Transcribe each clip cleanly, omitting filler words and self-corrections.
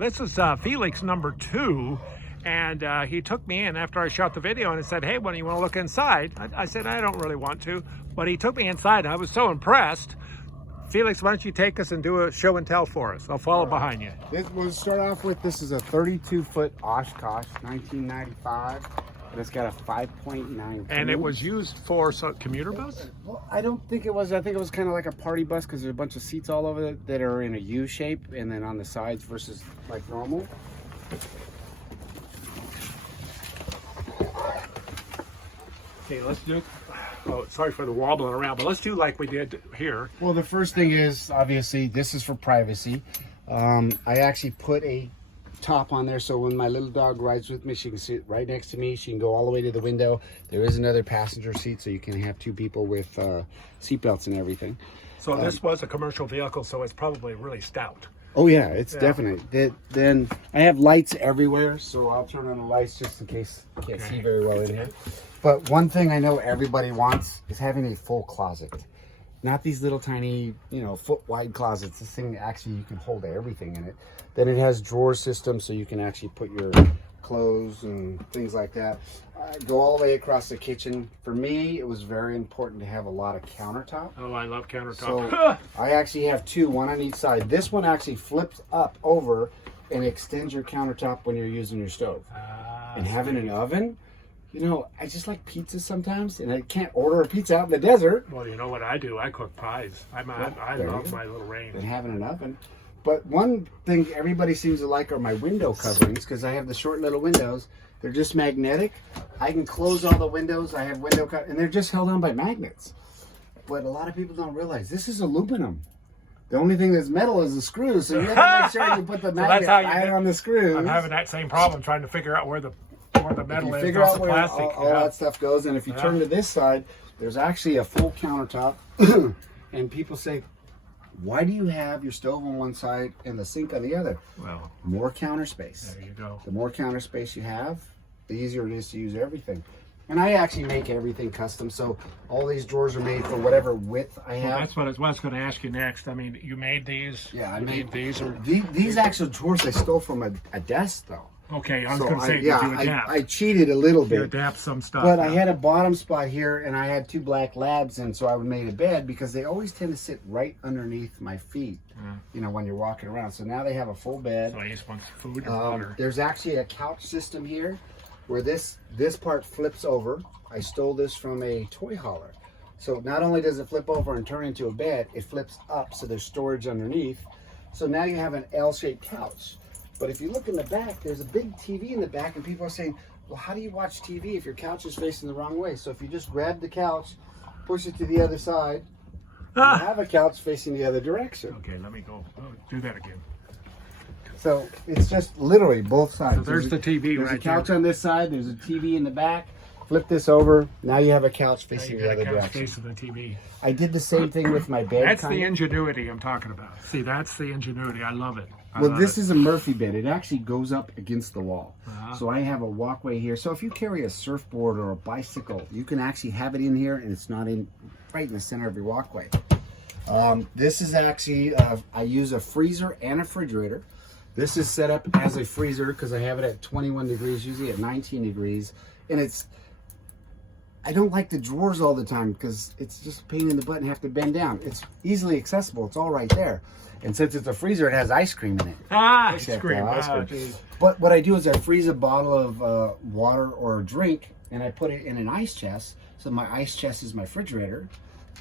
This is Felix #2, and he took me in after I shot the video and he said, hey, when do you want to look inside? I said, I don't really want to, but he took me inside and I was so impressed. Felix, why don't you take us and do a show and tell for us? I'll follow behind you. We'll start off with, this is a 32-foot Oshkosh, 1995. And it's got a 5.9. And it was used for commuter bus? Well, I don't think it was. I think it was kind of like a party bus because there's a bunch of seats all over it that are in a U shape and then on the sides versus like normal. Okay, let's do, oh, sorry for the wobbling around, but let's do like we did here. Well, the first thing is, obviously, this is for privacy. I actually put a top on there so when my little dog rides with me, she can sit right next to me. She can go all the way to the window. There is another passenger seat, so you can have two people with seatbelts and everything. So this was a commercial vehicle, so it's probably really stout. Oh yeah, it's definitely. Then I have lights everywhere, so I'll turn on the lights just in case you can't see very well in here. But one thing I know everybody wants is having a full closet. Not these little tiny, foot wide closets. This thing actually, you can hold everything in it. Then it has drawer system, so you can actually put your clothes and things like that. Go all the way across the kitchen. For me, it was very important to have a lot of countertop. Oh, I love countertop. So I actually have two, one on each side. This one actually flips up over and extends your countertop when you're using your stove. And having an oven, I just like pizza sometimes, and I can't order a pizza out in the desert. Well, you know what I do? I cook pies. I love my little range. And having an oven. But one thing everybody seems to like are my window coverings, because I have the short little windows. They're just magnetic. I can close all the windows. I have window cut, and they're just held on by magnets. But a lot of people don't realize this is aluminum. The only thing that's metal is the screws, so you have to make sure you put the magnet right on the screws. I'm having that same problem trying to figure out where the metal is. Figure out where all that stuff goes, and if you turn to this side, there's actually a full countertop. And people say, why do you have your stove on one side and the sink on the other? Well, more counter space. There you go. The more counter space you have, the easier it is to use everything. And I actually make everything custom, so all these drawers are made for whatever width I have. Well, that's what I was going to ask you next. I mean, you made these? Yeah, I made these. These actual drawers I stole from a desk, though. Okay, I was going to say, did you adapt? I cheated a little bit. You adapt some stuff. But I had a bottom spot here, and I had two black labs, and so I made a bed because they always tend to sit right underneath my feet, when you're walking around. So now they have a full bed. So I just want food and water. There's actually a couch system here where this part flips over. I stole this from a toy hauler. So not only does it flip over and turn into a bed, it flips up so there's storage underneath. So now you have an L-shaped couch. But if you look in the back, there's a big TV in the back, and people are saying, well, how do you watch TV if your couch is facing the wrong way? So if you just grab the couch, push it to the other side, you have a couch facing the other direction. Okay, let me go. Do that again. So it's just literally both sides. So there's the TV there's right a couch there. on this side, there's a TV in the back. Flip this over, now you have a couch facing the other direction. Facing the TV. I did the same thing with my bed. That's the ingenuity I'm talking about. See, that's the ingenuity. I love it. This is a Murphy bed. It actually goes up against the wall. So I have a walkway here. So if you carry a surfboard or a bicycle, you can actually have it in here, and it's not right in the center of your walkway. This is actually, I use a freezer and a refrigerator. This is set up as a freezer because I have it at 21 degrees, usually at 19 degrees. And I don't like the drawers all the time because it's just a pain in the butt and have to bend down. It's easily accessible. It's all right there. And since it's a freezer, it has ice cream in it. Ice cream. But what I do is I freeze a bottle of water or a drink, and I put it in an ice chest. So my ice chest is my refrigerator,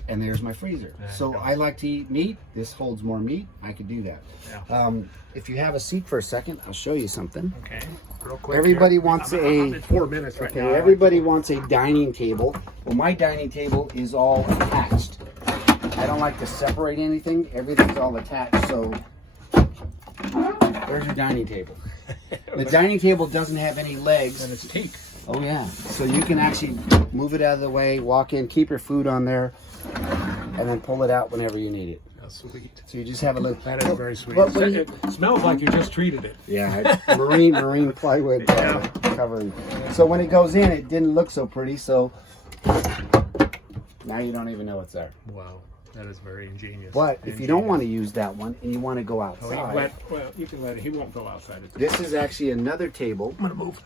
and there's my freezer. So I like to eat meat. This holds more meat. I could do that. Yeah. If you have a seat for a second, I'll show you something. Okay. Real quick. Everybody wants I'm in 4 minutes right now. Everybody wants a dining table. Well, my dining table is all attached. I don't like to separate anything. Everything's all attached. So there's your dining table. The dining table doesn't have any legs. And it's teak. Oh yeah. So you can actually move it out of the way, walk in, keep your food on there, and then pull it out whenever you need it. That's sweet. So you just have a little. That is very sweet. It smells like you just treated it. Yeah, it's marine plywood covering. So when it goes in, it didn't look so pretty. So now you don't even know it's there. Wow. That is very ingenious. But if you don't want to use that one and you want to go Oh, outside, well, you can let it. He won't go outside. this is actually another table. I'm gonna move.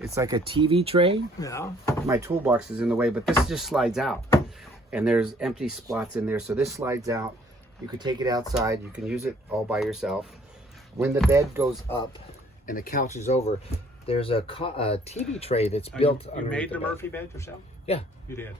It's like a TV tray. Yeah. My toolbox is in the way, but this just slides out. And there's empty spots in there. So this slides out. You can take it outside. You can use it all by yourself. When the bed goes up and the couch is over, there's a TV tray that's built You made the bed. Murphy bed yourself? Yeah. You did.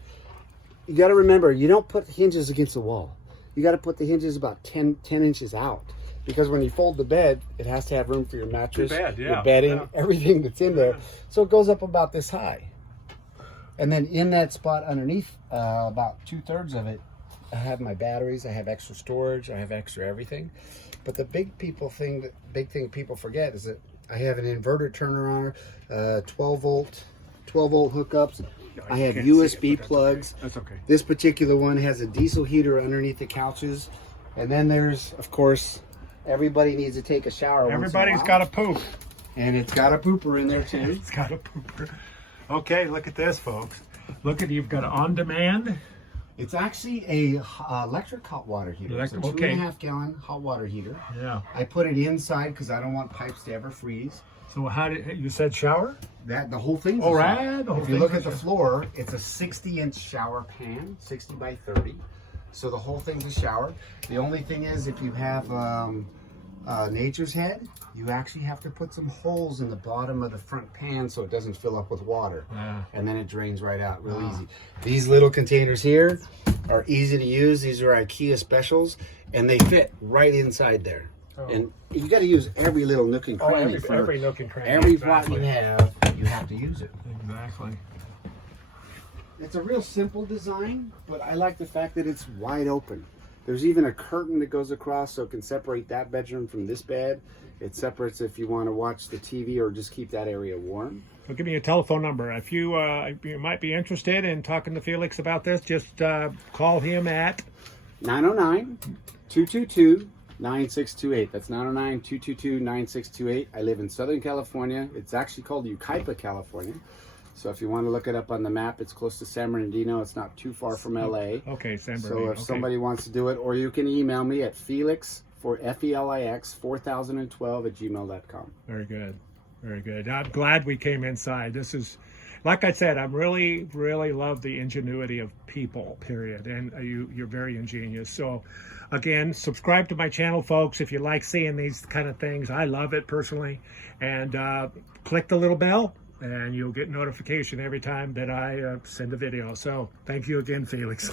You got to remember, you don't put hinges against the wall. You got to put the hinges about 10 inches out. Because when you fold the bed, it has to have room for your mattress, your bedding, everything that's in there. So it goes up about this high. And then in that spot underneath, about 2/3 of it, I have my batteries, I have extra storage, I have extra everything. But the big thing people forget is that I have an inverter turner on her, 12 volt hookups. I have USB plugs. That's okay. This particular one has a diesel heater underneath the couches. And then there's, of course, everybody needs to take a shower. Everybody's got a poop. And it's got a pooper in there too. It's got a pooper. Okay, look at this, folks. Look at, you've got on demand. It's actually a electric hot water heater. It's a 2.5 gallon hot water heater. Yeah. I put it inside because I don't want pipes to ever freeze. So how did you said shower? The whole thing's Oh, a right. shower. If you look at the floor, it's a 60-inch shower pan, 60 by 30. So the whole thing's a shower. The only thing is, if you have nature's head, you actually have to put some holes in the bottom of the front pan so it doesn't fill up with water. Yeah. And then it drains right out real easy. These little containers here are easy to use. These are IKEA specials, and they fit right inside there. Oh. And you got to use every little nook and cranny. Every nook and cranny. Every pot you have to use it. Exactly. It's a real simple design, but I like the fact that it's wide open. There's even a curtain that goes across so it can separate that bedroom from this bed. It separates if you want to watch the TV or just keep that area warm. So give me a telephone number. If you might be interested in talking to Felix about this, just call him at 909-222-9628. That's 909-222-9628. I live in Southern California. It's actually called Yucaipa, California. So if you want to look it up on the map, it's close to San Bernardino. It's not too far from LA. Okay, San Bernardino. So if somebody wants to do it, or you can email me at Felix, for Felix 4012@gmail.com. Very good. Very good. I'm glad we came inside. This is, like I said, I really love the ingenuity of people, period. And you're very ingenious. So again, subscribe to my channel, folks, if you like seeing these kind of things. I love it personally. And click the little bell, and you'll get notification every time that I send a video. So thank you again, Felix.